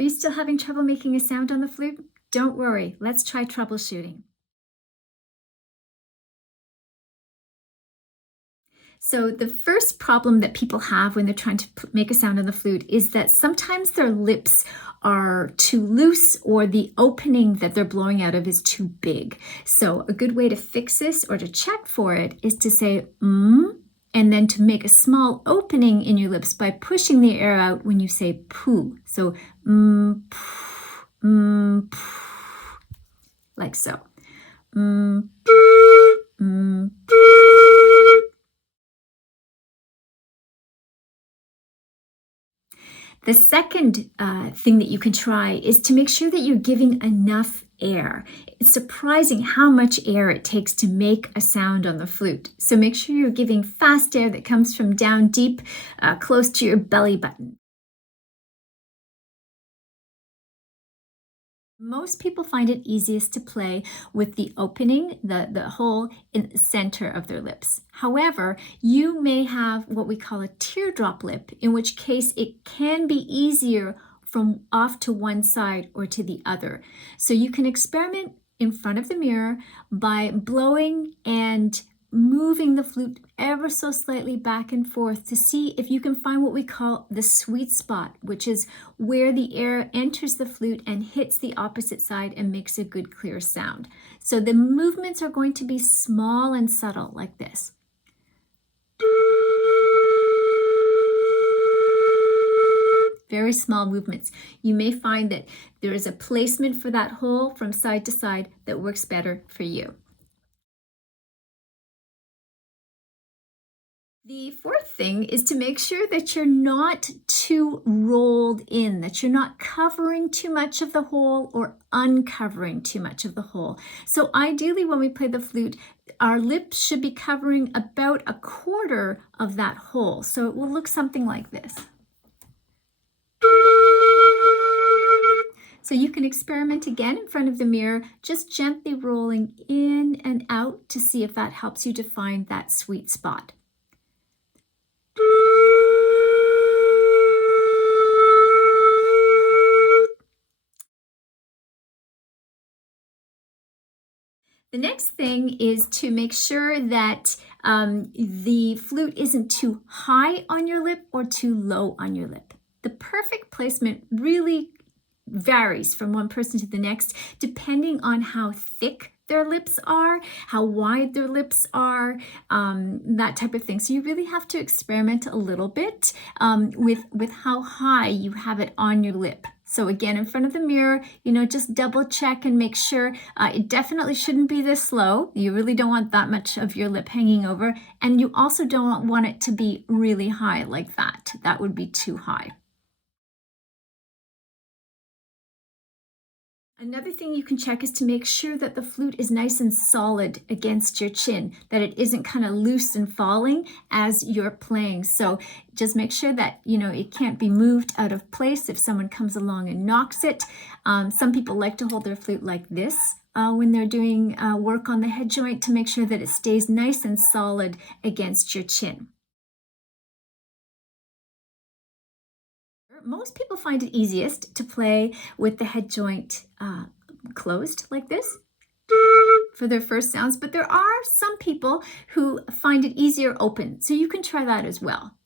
Are you still having trouble making a sound on the flute? Don't worry, let's try troubleshooting. So the first problem that people have when they're trying to make a sound on the flute is that sometimes their lips are too loose or the opening that they're blowing out of is too big. So a good way to fix this or to check for it is to say and then to make a small opening in your lips by pushing the air out when you say poo. So like so. The second thing that you can try is to make sure that you're giving enough air. It's surprising how much air it takes to make a sound on the flute. So make sure you're giving fast air that comes from down deep, close to your belly button. Most people find it easiest to play with the opening, the hole in the center of their lips. However, you may have what we call a teardrop lip, in which case it can be easier from off to one side or to the other. So you can experiment in front of the mirror by blowing and moving the flute ever so slightly back and forth to see if you can find what we call the sweet spot, which is where the air enters the flute and hits the opposite side and makes a good clear sound. So the movements are going to be small and subtle like this. Very small movements. You may find that there is a placement for that hole from side to side that works better for you. The fourth thing is to make sure that you're not too rolled in, that you're not covering too much of the hole or uncovering too much of the hole. So ideally when we play the flute, our lips should be covering about a quarter of that hole. So it will look something like this. So you can experiment again in front of the mirror, just gently rolling in and out to see if that helps you to find that sweet spot. The next thing is to make sure that the flute isn't too high on your lip or too low on your lip. The perfect placement really varies from one person to the next, depending on how thick their lips are, how wide their lips are, that type of thing. So you really have to experiment a little bit with how high you have it on your lip. So again, in front of the mirror, just double check and make sure it definitely shouldn't be this low. You really don't want that much of your lip hanging over. And you also don't want it to be really high like that. That would be too high. Another thing you can check is to make sure that the flute is nice and solid against your chin, that it isn't kind of loose and falling as you're playing. So just make sure that, it can't be moved out of place if someone comes along and knocks it. Some people like to hold their flute like this when they're doing work on the head joint to make sure that it stays nice and solid against your chin. Most people find it easiest to play with the head joint closed like this for their first sounds, but there are some people who find it easier open, so you can try that as well.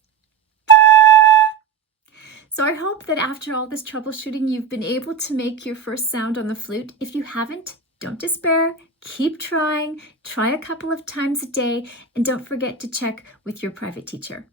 So I hope that after all this troubleshooting, you've been able to make your first sound on the flute. If you haven't, don't despair. Keep trying. Try a couple of times a day, and don't forget to check with your private teacher.